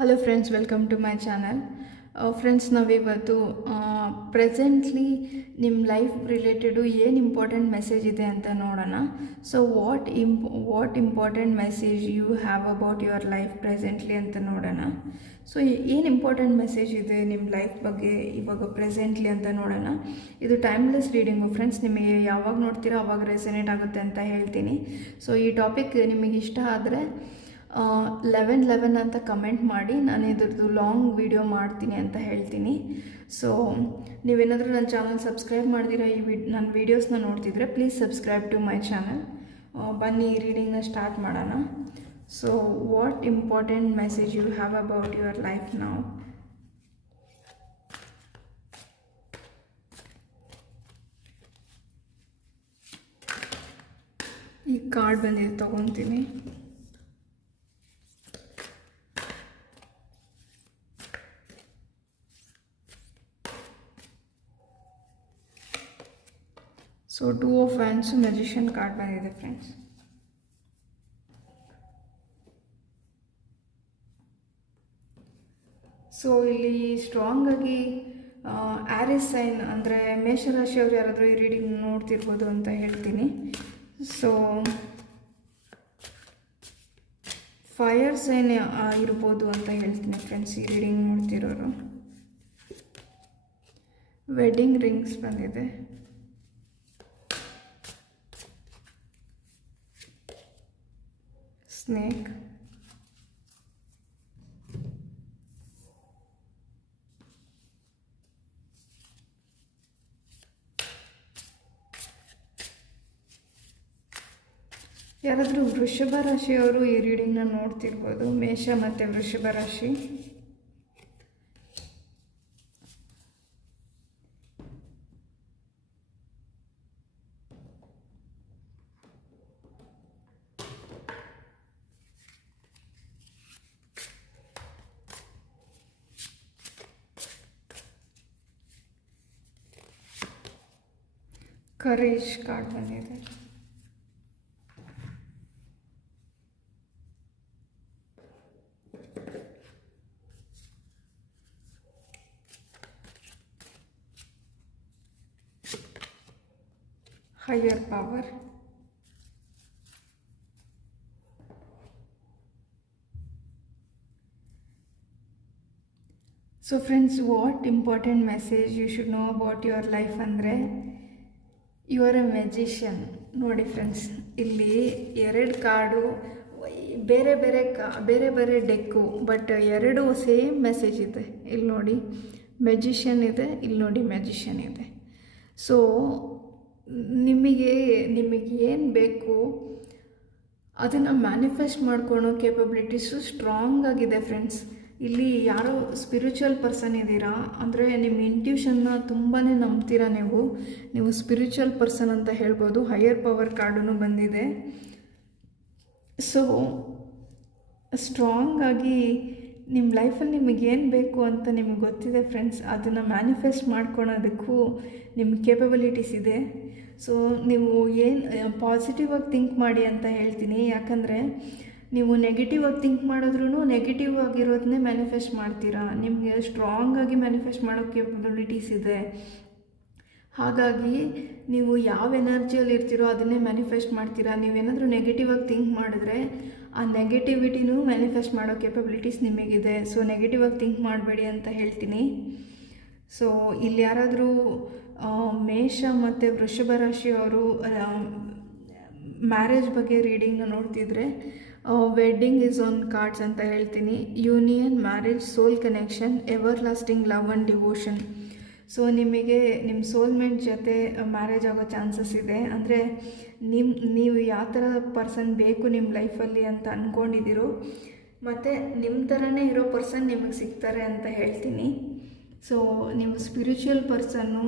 Hello friends, welcome to my channel. Friends, ನಾವಿವತ್ತು presently ನಿಮ್ಮ life related ಏನು important message ಇದೆ ಅಂತ ನೋಡೋಣ. So what important message you have about your life presently ಅಂತ ನೋಡೋಣ. ಸೊ ಏನು ಇಂಪಾರ್ಟೆಂಟ್ ಮೆಸೇಜ್ ಇದೆ ನಿಮ್ಮ ಲೈಫ್ ಬಗ್ಗೆ ಇವಾಗ ಪ್ರೆಸೆಂಟ್ಲಿ ಅಂತ ನೋಡೋಣ. ಇದು ಟೈಮ್ಲೆಸ್ ರೀಡಿಂಗು ಫ್ರೆಂಡ್ಸ್. ನಿಮಗೆ ಯಾವಾಗ ನೋಡ್ತೀರೋ ಅವಾಗ ರೆಸನೇಟ್ ಆಗುತ್ತೆ ಅಂತ ಹೇಳ್ತೀನಿ. ಸೊ ಈ ಟಾಪಿಕ್ ನಿಮಗೆ ಇಷ್ಟ ಆದರೆ 11 ಅಂತ ಕಮೆಂಟ್ ಮಾಡಿ, ನಾನು ಇದ್ರದ್ದು ಲಾಂಗ್ ವಿಡಿಯೋ ಮಾಡ್ತೀನಿ ಅಂತ ಹೇಳ್ತೀನಿ. ಸೊ ನೀವೇನಾದರೂ ನನ್ನ ಚಾನಲ್ ಸಬ್ಸ್ಕ್ರೈಬ್ ಮಾಡಿದಿರ ನನ್ನ ವೀಡಿಯೋಸ್ನ ನೋಡ್ತಿದ್ರೆ please subscribe to my channel. ಬನ್ನಿ ರೀಡಿಂಗ್ನ ಸ್ಟಾರ್ಟ್ ಮಾಡೋಣ. So what important message you have about your life ನಾವು. ಈ ಕಾರ್ಡ್ ಬಂದಿದೆ, ತೊಗೊತೀನಿ. So 2 of wands, magician card ಬಂದಿದೆ ಫ್ರೆಂಡ್ಸ್. ಸೊ ಇಲ್ಲಿ ಸ್ಟ್ರಾಂಗಾಗಿ ಆರಿಸ್ ಸೈನ್ ಅಂದರೆ ಮೇಷರಾಶಿಯವರು ಯಾರಾದರೂ ಈ ರೀಡಿಂಗ್ ನೋಡ್ತಿರ್ಬೋದು ಅಂತ ಹೇಳ್ತೀನಿ. ಸೊ ಫೈರ್ ಸೈನ್ ಇರ್ಬೋದು ಅಂತ ಹೇಳ್ತೀನಿ ಫ್ರೆಂಡ್ಸ್ ಈ ರೀಡಿಂಗ್ ನೋಡ್ತಿರೋರು. ವೆಡ್ಡಿಂಗ್ ರಿಂಗ್ಸ್ ಬಂದಿದೆ. ಸ್ನೇಕ್, ಯಾರಾದರೂ ವೃಷಭ ರಾಶಿಯವರು ಈ ರೀಡಿಂಗ್ನ ನೋಡ್ತಿರ್ಬೋದು. ಮೇಷ ಮತ್ತು ವೃಷಭ ರಾಶಿ. ಕರೇಜ್ ಕಾರ್ಡ್ ಬಂದಿದೆ. Higher power. So friends, what important message you should know about your life ಅಂದರೆ, ಯು ಆರ್ ಎ ಮ್ಯಾಜಿಷಿಯನ್. ನೋಡಿ ಫ್ರೆಂಡ್ಸ್, ಇಲ್ಲಿ 2 ಕಾರ್ಡು ಬೇರೆ ಬೇರೆ ಡೆಕ್ಕು, ಬಟ್ 2 ಸೇಮ್ ಮೆಸೇಜ್ ಇದೆ. ಇಲ್ಲಿ ನೋಡಿ ಮ್ಯಾಜಿಷಿಯನ್ ಇದೆ, ಇಲ್ಲಿ ನೋಡಿ ಮ್ಯಾಜಿಷಿಯನ್ ಇದೆ. ಸೊ ನಿಮಗೆ ಏನು ಬೇಕು ಅದನ್ನು ಮ್ಯಾನಿಫೆಸ್ಟ್ ಮಾಡ್ಕೊಳೋ ಕೇಪಬಿಲಿಟೀಸು ಸ್ಟ್ರಾಂಗ್ ಆಗಿದೆ ಫ್ರೆಂಡ್ಸ್. ಇಲ್ಲಿ ಯಾರೋ ಸ್ಪಿರಿಚುವಲ್ ಪರ್ಸನ್ ಇದ್ದೀರಾ ಅಂದರೆ ನಿಮ್ಮ ಇಂಟ್ಯೂಷನ್ನ ತುಂಬಾ ನಂಬ್ತೀರಾ ನೀವು ಸ್ಪಿರಿಚುವಲ್ ಪರ್ಸನ್ ಅಂತ ಹೇಳ್ಬೋದು. ಹೈಯರ್ ಪವರ್ ಕಾರ್ಡೂ ಬಂದಿದೆ. ಸೊ ಸ್ಟ್ರಾಂಗಾಗಿ ನಿಮ್ಮ ಲೈಫಲ್ಲಿ ನಿಮಗೇನು ಬೇಕು ಅಂತ ನಿಮಗೆ ಗೊತ್ತಿದೆ ಫ್ರೆಂಡ್ಸ್. ಅದನ್ನು ಮ್ಯಾನಿಫೆಸ್ಟ್ ಮಾಡ್ಕೊಳೋದಕ್ಕೂ ನಿಮ್ಮ ಕೇಪಬಿಲಿಟೀಸ್ ಇದೆ. ಸೊ ನೀವು ಏನು ಪಾಸಿಟಿವ್ ಆಗಿ ಥಿಂಕ್ ಮಾಡಿ ಅಂತ ಹೇಳ್ತೀನಿ. ಯಾಕಂದರೆ ನೀವು ನೆಗೆಟಿವ್ ಆಗಿ ಥಿಂಕ್ ಮಾಡಿದ್ರೂ ನೆಗೆಟಿವ್ ಆಗಿರೋದನ್ನೇ ಮ್ಯಾನಿಫೆಸ್ಟ್ ಮಾಡ್ತೀರಾ. ನಿಮಗೆ ಸ್ಟ್ರಾಂಗಾಗಿ ಮ್ಯಾನಿಫೆಸ್ಟ್ ಮಾಡೋ ಕೇಪಬಿಲಿಟೀಸ್ ಇದೆ. ಹಾಗಾಗಿ ನೀವು ಯಾವ ಎನರ್ಜಿಯಲ್ಲಿ ಇರ್ತೀರೋ ಅದನ್ನೇ ಮ್ಯಾನಿಫೆಸ್ಟ್ ಮಾಡ್ತೀರಾ. ನೀವೇನಾದರೂ ನೆಗೆಟಿವ್ ಆಗಿ ಥಿಂಕ್ ಮಾಡಿದ್ರೆ ಆ ನೆಗೆಟಿವಿಟಿನೂ ಮ್ಯಾನಿಫೆಸ್ಟ್ ಮಾಡೋ ಕೇಪಬಿಲಿಟೀಸ್ ನಿಮಗಿದೆ. ಸೊ ನೆಗೆಟಿವ್ ಆಗಿ ಥಿಂಕ್ ಮಾಡಬೇಡಿ ಅಂತ ಹೇಳ್ತೀನಿ. ಸೊ ಇಲ್ಲಿ ಯಾರಾದರೂ ಮೇಷ ಮತ್ತು ವೃಷಭ ರಾಶಿಯವರು ಮ್ಯಾರೇಜ್ ಬಗ್ಗೆ ರೀಡಿಂಗ್ನ ನೋಡ್ತಿದ್ರೆ, ವೆಡ್ಡಿಂಗ್ ಈಸ್ ಆನ್ ಕಾರ್ಡ್ಸ್ ಅಂತ ಹೇಳ್ತೀನಿ. Union, marriage, soul connection, ever lasting love and devotion. So ನಿಮಗೆ ನಿಮ್ಮ ಸೋಲ್ಮೇಟ್ ಜೊತೆ ಮ್ಯಾರೇಜ್ ಆಗೋ ಚಾನ್ಸಸ್ ಇದೆ. ಅಂದರೆ ನೀವು ಯಾವ ಥರ ಪರ್ಸನ್ ಬೇಕು ನಿಮ್ಮ ಲೈಫಲ್ಲಿ ಅಂತ ಅಂದ್ಕೊಂಡಿದ್ದೀರೋ ಮತ್ತು ನಿಮ್ಮ ಥರನೇ ಇರೋ ಪರ್ಸನ್ ನಿಮಗೆ ಸಿಗ್ತಾರೆ ಅಂತ ಹೇಳ್ತೀನಿ. ಸೊ ನೀವು ಸ್ಪಿರಿಚುವಲ್ ಪರ್ಸನ್ನು,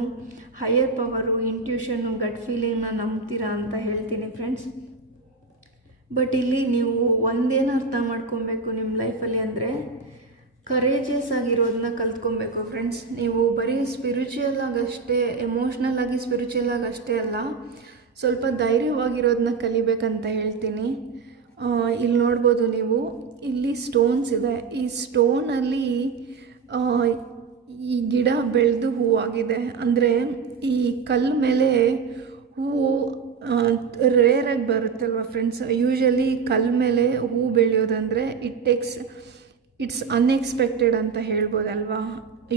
ಹೈಯರ್ ಪವರು, ಇಂಟ್ಯೂಷನ್ನು, ಗಟ್ ಫೀಲಿಂಗ್ನ ನಂಬ್ತೀರಾ ಅಂತ ಹೇಳ್ತೀನಿ ಫ್ರೆಂಡ್ಸ್. ಬಟ್ ಇಲ್ಲಿ ನೀವು ಒಂದೇನು ಅರ್ಥ ಮಾಡ್ಕೊಬೇಕು ನಿಮ್ಮ ಲೈಫಲ್ಲಿ ಅಂದರೆ, ಕರೇಜಿಯಸ್ ಆಗಿರೋದನ್ನ ಕಲ್ತ್ಕೊಬೇಕು ಫ್ರೆಂಡ್ಸ್. ನೀವು ಬರೀ ಸ್ಪಿರಿಚುವಲ್ ಆಗಷ್ಟೇ, ಎಮೋಷ್ನಲ್ ಆಗಿ ಸ್ಪಿರಿಚುವಲ್ ಆಗಿ ಅಷ್ಟೇ ಅಲ್ಲ, ಸ್ವಲ್ಪ ಧೈರ್ಯವಾಗಿರೋದನ್ನ ಕಲಿಬೇಕಂತ ಹೇಳ್ತೀನಿ. ಇಲ್ಲಿ ನೋಡ್ಬೋದು ನೀವು, ಇಲ್ಲಿ ಸ್ಟೋನ್ಸ್ ಇದೆ. ಈ ಸ್ಟೋನಲ್ಲಿ ಈ ಗಿಡ ಬೆಳೆದು ಹೂವಾಗಿದೆ. ಅಂದರೆ ಈ ಕಲ್ಲು ಮೇಲೆ ಹೂವು ರೇರಾಗಿ ಬರುತ್ತಲ್ವ ಫ್ರೆಂಡ್ಸ್. ಯೂಶಲಿ ಕಲ್ಲು ಮೇಲೆ ಹೂ ಬೆಳೆಯೋದಂದರೆ ಇಟ್ಸ್ ಅನ್ಎಕ್ಸ್ಪೆಕ್ಟೆಡ್ ಅಂತ ಹೇಳ್ಬೋದಲ್ವಾ.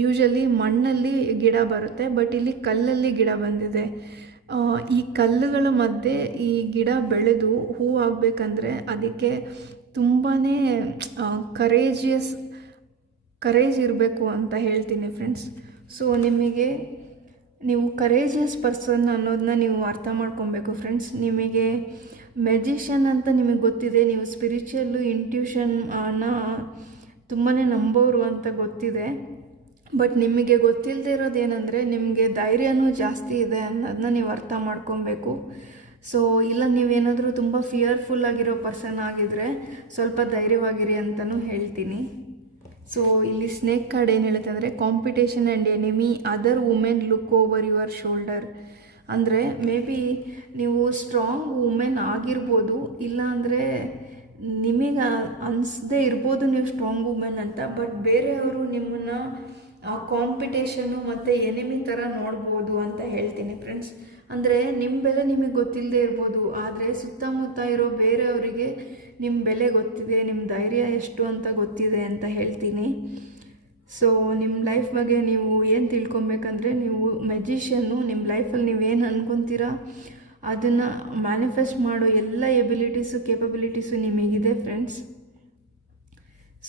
ಯೂಶಲಿ ಮಣ್ಣಲ್ಲಿ ಗಿಡ ಬರುತ್ತೆ, ಬಟ್ ಇಲ್ಲಿ ಕಲ್ಲಲ್ಲಿ ಗಿಡ ಬಂದಿದೆ. ಈ ಕಲ್ಲುಗಳ ಮಧ್ಯೆ ಈ ಗಿಡ ಬೆಳೆದು ಹೂ ಆಗಬೇಕಂದ್ರೆ ಅದಕ್ಕೆ ತುಂಬಾ ಕರೇಜ್ ಇರಬೇಕು ಅಂತ ಹೇಳ್ತೀನಿ ಫ್ರೆಂಡ್ಸ್. ಸೊ ನೀವು ಕರೇಜಿಯಸ್ ಪರ್ಸನ್ ಅನ್ನೋದನ್ನ ನೀವು ಅರ್ಥ ಮಾಡ್ಕೊಬೇಕು ಫ್ರೆಂಡ್ಸ್. ನಿಮಗೆ ಮೆಜಿಷಿಯನ್ ಅಂತ ನಿಮಗೆ ಗೊತ್ತಿದೆ, ನೀವು ಸ್ಪಿರಿಚುವಲ್ಲು ಇಂಟ್ಯೂಷನ್ನ ತುಂಬಾ ನಂಬೋರು ಅಂತ ಗೊತ್ತಿದೆ. ಬಟ್ ನಿಮಗೆ ಗೊತ್ತಿಲ್ಲದೆ ಇರೋದೇನೆಂದರೆ ನಿಮಗೆ ಧೈರ್ಯನೂ ಜಾಸ್ತಿ ಇದೆ ಅನ್ನೋದನ್ನ ನೀವು ಅರ್ಥ ಮಾಡ್ಕೊಬೇಕು. ಸೊ ಇಲ್ಲ, ನೀವೇನಾದರೂ ತುಂಬ ಫಿಯರ್ಫುಲ್ ಆಗಿರೋ ಪರ್ಸನ್ ಆಗಿದ್ದರೆ ಸ್ವಲ್ಪ ಧೈರ್ಯವಾಗಿರಿ ಅಂತಲೂ ಹೇಳ್ತೀನಿ. ಸೊ ಇಲ್ಲಿ ಸ್ನೇಕ್ ಕಾರ್ಡ್ ಏನು ಹೇಳುತ್ತೆ ಅಂದರೆ, competition and enemy, other women look over your shoulder. ಅಂದರೆ ಮೇ ಬಿ ನೀವು ಸ್ಟ್ರಾಂಗ್ ವುಮೆನ್ ಆಗಿರ್ಬೋದು, ಇಲ್ಲ ಅಂದರೆ ನಿಮಗೆ ಅನಿಸದೇ ಇರ್ಬೋದು ನೀವು ಸ್ಟ್ರಾಂಗ್ ವುಮೆನ್ ಅಂತ. ಬಟ್ ಬೇರೆಯವರು ನಿಮ್ಮನ್ನು ಕಾಂಪಿಟೇಷನು ಮತ್ತು ಎನಿಮಿ ಥರ ನೋಡ್ಬೋದು ಅಂತ ಹೇಳ್ತೀನಿ ಫ್ರೆಂಡ್ಸ್. ಅಂದರೆ ನಿಮ್ಮ ಬೆಲೆ ನಿಮಗೆ ಗೊತ್ತಿಲ್ಲದೆ ಇರ್ಬೋದು, ಆದರೆ ಸುತ್ತಮುತ್ತ ಇರೋ ಬೇರೆಯವರಿಗೆ ನಿಮ್ಮ ಬೆಲೆ ಗೊತ್ತಿದೆ, ನಿಮ್ಮ ಧೈರ್ಯ ಎಷ್ಟು ಅಂತ ಗೊತ್ತಿದೆ ಅಂತ ಹೇಳ್ತೀನಿ. ಸೊ ನಿಮ್ಮ ಲೈಫ್ ಬಗ್ಗೆ ನೀವು ಏನು ತಿಳ್ಕೊಬೇಕಂದ್ರೆ, ನೀವು ಮೆಜಿಷಿಯನ್ನು ನಿಮ್ಮ ಲೈಫಲ್ಲಿ ನೀವೇನು ಅಂದ್ಕೊತೀರಾ ಅದನ್ನು ಮ್ಯಾನಿಫೆಸ್ಟ್ ಮಾಡೋ ಎಲ್ಲ ಎಬಿಲಿಟೀಸು ಕೇಪಬಿಲಿಟೀಸು ನಿಮಗಿದೆ ಫ್ರೆಂಡ್ಸ್.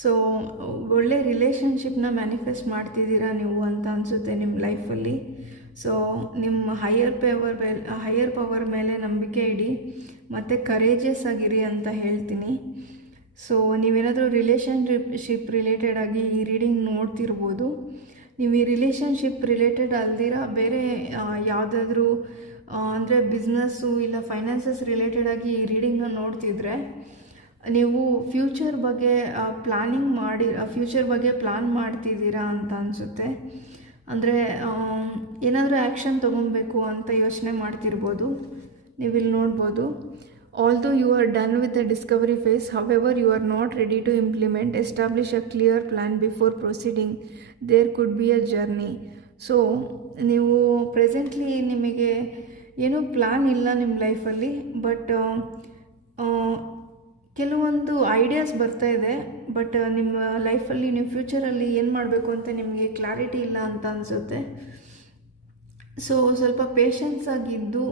ಸೊ ಒಳ್ಳೆ ರಿಲೇಷನ್ಶಿಪ್ನ ಮ್ಯಾನಿಫೆಸ್ಟ್ ಮಾಡ್ತಿದ್ದೀರಾ ನೀವು ಅಂತ ಅನಿಸುತ್ತೆ ನಿಮ್ಮ ಲೈಫಲ್ಲಿ. ಸೊ ನಿಮ್ಮ ಹೈಯರ್ ಪವರ್ ಮೇಲೆ ನಂಬಿಕೆ ಇಡಿ ಮತ್ತು ಕರೇಜಿಯಸ್ ಆಗಿರಿ ಅಂತ ಹೇಳ್ತೀನಿ. ಸೊ ನೀವೇನಾದರೂ ರಿಲೇಷನ್ಶಿಪ್ ರಿಲೇಟೆಡ್ ಆಗಿ ಈ ರೀಡಿಂಗ್ ನೋಡ್ತಿರ್ಬೋದು. ನೀವು ಈ ರಿಲೇಷನ್ಶಿಪ್ ರಿಲೇಟೆಡ್ ಅಲ್ದಿರ ಬೇರೆ ಯಾವುದಾದ್ರೂ ಅಂದರೆ ಬಿಸ್ನೆಸ್ಸು ಇಲ್ಲ ಫೈನಾನ್ಸಸ್ ರಿಲೇಟೆಡ್ ಆಗಿ ಈ ರೀಡಿಂಗ್ನ ನೋಡ್ತಿದ್ರೆ, ನೀವು ಫ್ಯೂಚರ್ ಬಗ್ಗೆ ಪ್ಲ್ಯಾನ್ ಮಾಡ್ತಿದ್ದೀರಾ ಅಂತ ಅನಿಸುತ್ತೆ. ಅಂದರೆ ಏನಾದರೂ ಆ್ಯಕ್ಷನ್ ತೊಗೊಬೇಕು ಅಂತ ಯೋಚನೆ ಮಾಡ್ತಿರ್ಬೋದು. ನೀವಿಲ್ಲಿ ನೋಡ್ಬೋದು, although you are done with the discovery phase, however you are not ready to implement, establish a clear plan before proceeding, there could be a journey. So ನೀವು ಪ್ರೆಸೆಂಟ್ಲಿ ನಿಮಗೆ ಏನೂ ಪ್ಲ್ಯಾನ್ ಇಲ್ಲ ನಿಮ್ಮ ಲೈಫಲ್ಲಿ, ಬಟ್ ಕೆಲವೊಂದು ಐಡಿಯಾಸ್ ಬರ್ತಾ ಇದೆ. But ನಿಮ್ಮ ಲೈಫಲ್ಲಿ ನೀವು ಫ್ಯೂಚರಲ್ಲಿ ಏನು ಮಾಡಬೇಕು ಅಂತ ನಿಮಗೆ ಕ್ಲಾರಿಟಿ ಇಲ್ಲ ಅಂತ ಅನಿಸುತ್ತೆ. ಸೊ ಸ್ವಲ್ಪ ಪೇಷನ್ಸ್ ಆಗಿದ್ದು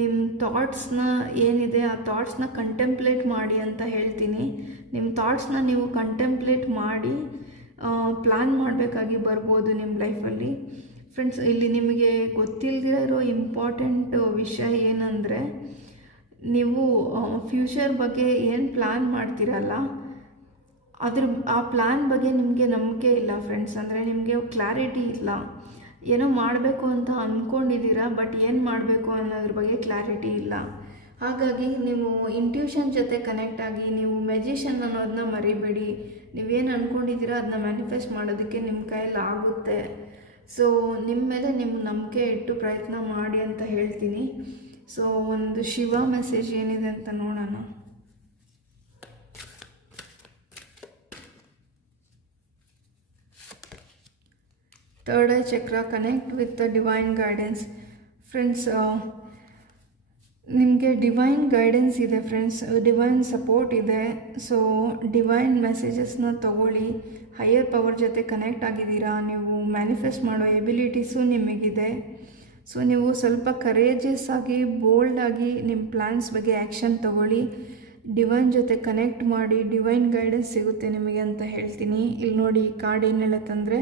ನಿಮ್ಮ ಥಾಟ್ಸ್ನ ಏನಿದೆ ಆ ಥಾಟ್ಸ್ನ ಕಂಟೆಂಪ್ಲೇಟ್ ಮಾಡಿ ಅಂತ ಹೇಳ್ತೀನಿ. ನಿಮ್ಮ ಥಾಟ್ಸ್ನ ನೀವು ಕಂಟೆಂಪ್ಲೇಟ್ ಮಾಡಿ ಪ್ಲ್ಯಾನ್ ಮಾಡಬೇಕಾಗಿ ಬರ್ಬೋದು ನಿಮ್ಮ ಲೈಫಲ್ಲಿ ಫ್ರೆಂಡ್ಸ್. ಇಲ್ಲಿ ನಿಮಗೆ ಗೊತ್ತಿಲ್ಲದಿರೋ ಇಂಪಾರ್ಟೆಂಟ್ ವಿಷಯ ಏನಂದರೆ, ನೀವು ಫ್ಯೂಚರ್ ಬಗ್ಗೆ ಏನು ಪ್ಲ್ಯಾನ್ ಮಾಡ್ತೀರಲ್ಲ ಆ ಪ್ಲ್ಯಾನ್ ಬಗ್ಗೆ ನಿಮಗೆ ನಂಬಿಕೆ ಇಲ್ಲ ಫ್ರೆಂಡ್ಸ್. ಅಂದರೆ ನಿಮಗೆ ಕ್ಲಾರಿಟಿ ಇಲ್ಲ. ಏನೋ ಮಾಡಬೇಕು ಅಂತ ಅಂದ್ಕೊಂಡಿದ್ದೀರಾ, ಬಟ್ ಏನು ಮಾಡಬೇಕು ಅನ್ನೋದ್ರ ಬಗ್ಗೆ ಕ್ಲಾರಿಟಿ ಇಲ್ಲ. ಹಾಗಾಗಿ ನೀವು ಇಂಟ್ಯೂಷನ್ ಜೊತೆ ಕನೆಕ್ಟ್ ಆಗಿ ನೀವು ಮೆಜಿಷನ್ ಅನ್ನೋದನ್ನ ಮರಿಬೇಡಿ. ನೀವೇನು ಅಂದ್ಕೊಂಡಿದ್ದೀರಾ ಅದನ್ನ ಮ್ಯಾನಿಫೆಸ್ಟ್ ಮಾಡೋದಕ್ಕೆ ನಿಮ್ಮ ಕೈಯಲ್ಲಿ ಆಗುತ್ತೆ. ಸೊ ನಿಮ್ಮ ಮೇಲೆ ನಿಮ್ಮ ನಂಬಿಕೆ ಇಟ್ಟು ಪ್ರಯತ್ನ ಮಾಡಿ ಅಂತ ಹೇಳ್ತೀನಿ. ಸೊ ಒಂದು ಶಿವ ಮೆಸೇಜ್ ಏನಿದೆ ಅಂತ ನೋಡೋಣ. ಥರ್ಡ್ ಐ ಚಕ್ರ, connect with the divine guidance. Friends, ನಿಮಗೆ ಡಿವೈನ್ ಗೈಡೆನ್ಸ್ ಇದೆ ಫ್ರೆಂಡ್ಸ್, ಡಿವೈನ್ ಸಪೋರ್ಟ್ ಇದೆ. ಸೊ ಡಿವೈನ್ ಮೆಸೇಜಸ್ನ ತೊಗೊಳ್ಳಿ. ಹೈಯರ್ ಪವರ್ ಜೊತೆ ಕನೆಕ್ಟ್ ಆಗಿದ್ದೀರಾ, ನೀವು ಮ್ಯಾನಿಫೆಸ್ಟ್ ಮಾಡೋ ಎಬಿಲಿಟೀಸು ನಿಮಗಿದೆ. ಸೊ ನೀವು ಸ್ವಲ್ಪ ಕರೇಜಿಯಸ್ ಆಗಿ ಬೋಲ್ಡಾಗಿ ನಿಮ್ಮ ಪ್ಲ್ಯಾನ್ಸ್ ಬಗ್ಗೆ ಆ್ಯಕ್ಷನ್ ತೊಗೊಳ್ಳಿ. ಡಿವೈನ್ ಜೊತೆ ಕನೆಕ್ಟ್ ಮಾಡಿ, ಡಿವೈನ್ ಗೈಡೆನ್ಸ್ ಸಿಗುತ್ತೆ ನಿಮಗೆ ಅಂತ ಹೇಳ್ತೀನಿ. ಇಲ್ಲಿ ನೋಡಿ, ಈ ಕಾರ್ಡ್ ಏನು ಹೇಳುತ್ತಂದರೆ,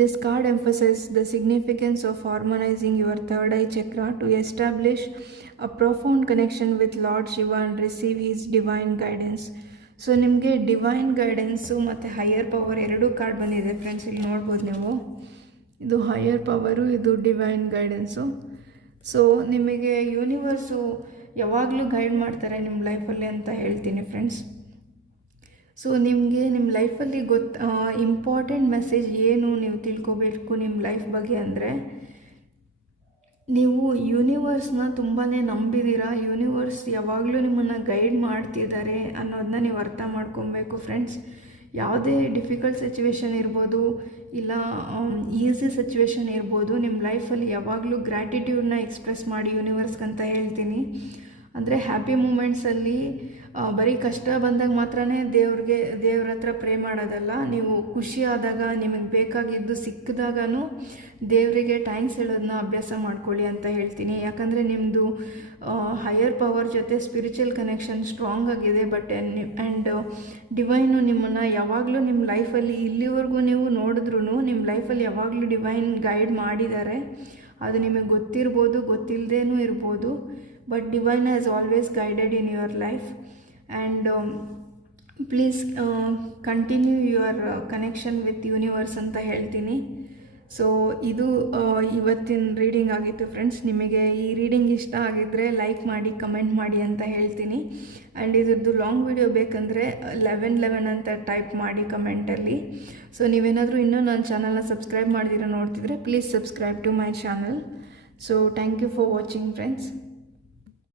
this card emphasise the significance of harmonising your third eye chakra to establish a profound connection with lord Shiva and receive his divine guidance. So ನಿಮಗೆ ಡಿವೈನ್ ಗೈಡೆನ್ಸು ಮತ್ತು ಹೈಯರ್ ಪವರ್ ಎರಡೂ ಕಾರ್ಡ್ ಬಂದಿದೆ ಫ್ರೆಂಡ್ಸ್. ಇಲ್ಲಿ ನೋಡ್ಬೋದು ನೀವು, ಇದು ಹೈಯರ್ ಪವರು, ಇದು divine guidance. So ನಿಮಗೆ ಯೂನಿವರ್ಸು ಯಾವಾಗಲೂ ಗೈಡ್ ಮಾಡ್ತಾರೆ ನಿಮ್ಮ ಲೈಫಲ್ಲಿ ಅಂತ ಹೇಳ್ತೀನಿ ಫ್ರೆಂಡ್ಸ್. ಸೊ ನಿಮಗೆ ನಿಮ್ಮ ಲೈಫಲ್ಲಿ ಇಂಪಾರ್ಟೆಂಟ್ ಮೆಸೇಜ್ ಏನು ನೀವು ತಿಳ್ಕೊಬೇಕು ನಿಮ್ಮ ಲೈಫ್ ಬಗ್ಗೆ ಅಂದರೆ, ನೀವು ಯೂನಿವರ್ಸ್ನ ತುಂಬಾ ನಂಬಿದ್ದೀರಾ, ಯೂನಿವರ್ಸ್ ಯಾವಾಗಲೂ ನಿಮ್ಮನ್ನು ಗೈಡ್ ಮಾಡ್ತಿದ್ದಾರೆ ಅನ್ನೋದನ್ನ ನೀವು ಅರ್ಥ ಮಾಡ್ಕೊಬೇಕು ಫ್ರೆಂಡ್ಸ್. ಯಾವುದೇ ಡಿಫಿಕಲ್ಟ್ ಸಿಚುವೇಶನ್ ಇರ್ಬೋದು, ಇಲ್ಲ ಈಸಿ ಸಿಚುವೇಶನ್ ಇರ್ಬೋದು, ನಿಮ್ಮ ಲೈಫಲ್ಲಿ ಯಾವಾಗಲೂ ಗ್ರ್ಯಾಟಿಟ್ಯೂಡ್ನ ಎಕ್ಸ್ಪ್ರೆಸ್ ಮಾಡಿ ಯೂನಿವರ್ಸ್ಗಂತ ಹೇಳ್ತೀನಿ. ಅಂದರೆ ಹ್ಯಾಪಿ ಮೂಮೆಂಟ್ಸಲ್ಲಿ ಬರೀ ಕಷ್ಟ ಬಂದಾಗ ಮಾತ್ರನೇ ದೇವ್ರ ಹತ್ರ ಪ್ರೇ ಮಾಡೋದಲ್ಲ, ನೀವು ಖುಷಿ ಆದಾಗ, ನಿಮಗೆ ಬೇಕಾಗಿದ್ದು ಸಿಕ್ಕಿದಾಗೂ ದೇವರಿಗೆ ಥ್ಯಾಂಕ್ಸ್ ಹೇಳೋದನ್ನ ಅಭ್ಯಾಸ ಮಾಡ್ಕೊಳ್ಳಿ ಅಂತ ಹೇಳ್ತೀನಿ. ಯಾಕಂದರೆ ನಿಮ್ಮದು ಹೈಯರ್ ಪವರ್ ಜೊತೆ ಸ್ಪಿರಿಚುವಲ್ ಕನೆಕ್ಷನ್ ಸ್ಟ್ರಾಂಗ್ ಆಗಿದೆ. ಆ್ಯಂಡ್ ಡಿವೈನು ನಿಮ್ಮನ್ನು ಯಾವಾಗಲೂ ನಿಮ್ಮ ಲೈಫಲ್ಲಿ ಇಲ್ಲಿವರೆಗೂ ನೀವು ನೋಡಿದ್ರೂ ನಿಮ್ಮ ಲೈಫಲ್ಲಿ ಯಾವಾಗಲೂ ಡಿವೈನ್ ಗೈಡ್ ಮಾಡಿದ್ದಾರೆ. ಅದು ನಿಮಗೆ ಗೊತ್ತಿರ್ಬೋದು, ಗೊತ್ತಿಲ್ಲದೇನೂ ಇರ್ಬೋದು, but divine has always guided in your life. And please continue your connection with universe ಅಂತ ಹೇಳ್ತೀನಿ. ಸೊ ಇದು ಇವತ್ತಿನ ರೀಡಿಂಗ್ ಆಗಿತ್ತು ಫ್ರೆಂಡ್ಸ್. ನಿಮಗೆ ಈ ರೀಡಿಂಗ್ ಇಷ್ಟ ಆಗಿದ್ದರೆ ಲೈಕ್ ಮಾಡಿ, ಕಮೆಂಟ್ ಮಾಡಿ ಅಂತ ಹೇಳ್ತೀನಿ. ಆ್ಯಂಡ್ ಇದ್ರದ್ದು ಲಾಂಗ್ ವಿಡಿಯೋ ಬೇಕಂದರೆ 11 ಅಂತ ಟೈಪ್ ಮಾಡಿ ಕಮೆಂಟಲ್ಲಿ. ಸೊ ನೀವೇನಾದರೂ ಇನ್ನೂ ನನ್ನ ಚಾನಲ್ನ ಸಬ್ಸ್ಕ್ರೈಬ್ ಮಾಡಿದಿರೋ ನೋಡ್ತಿದ್ರೆ please subscribe to my channel. So thank you for watching friends.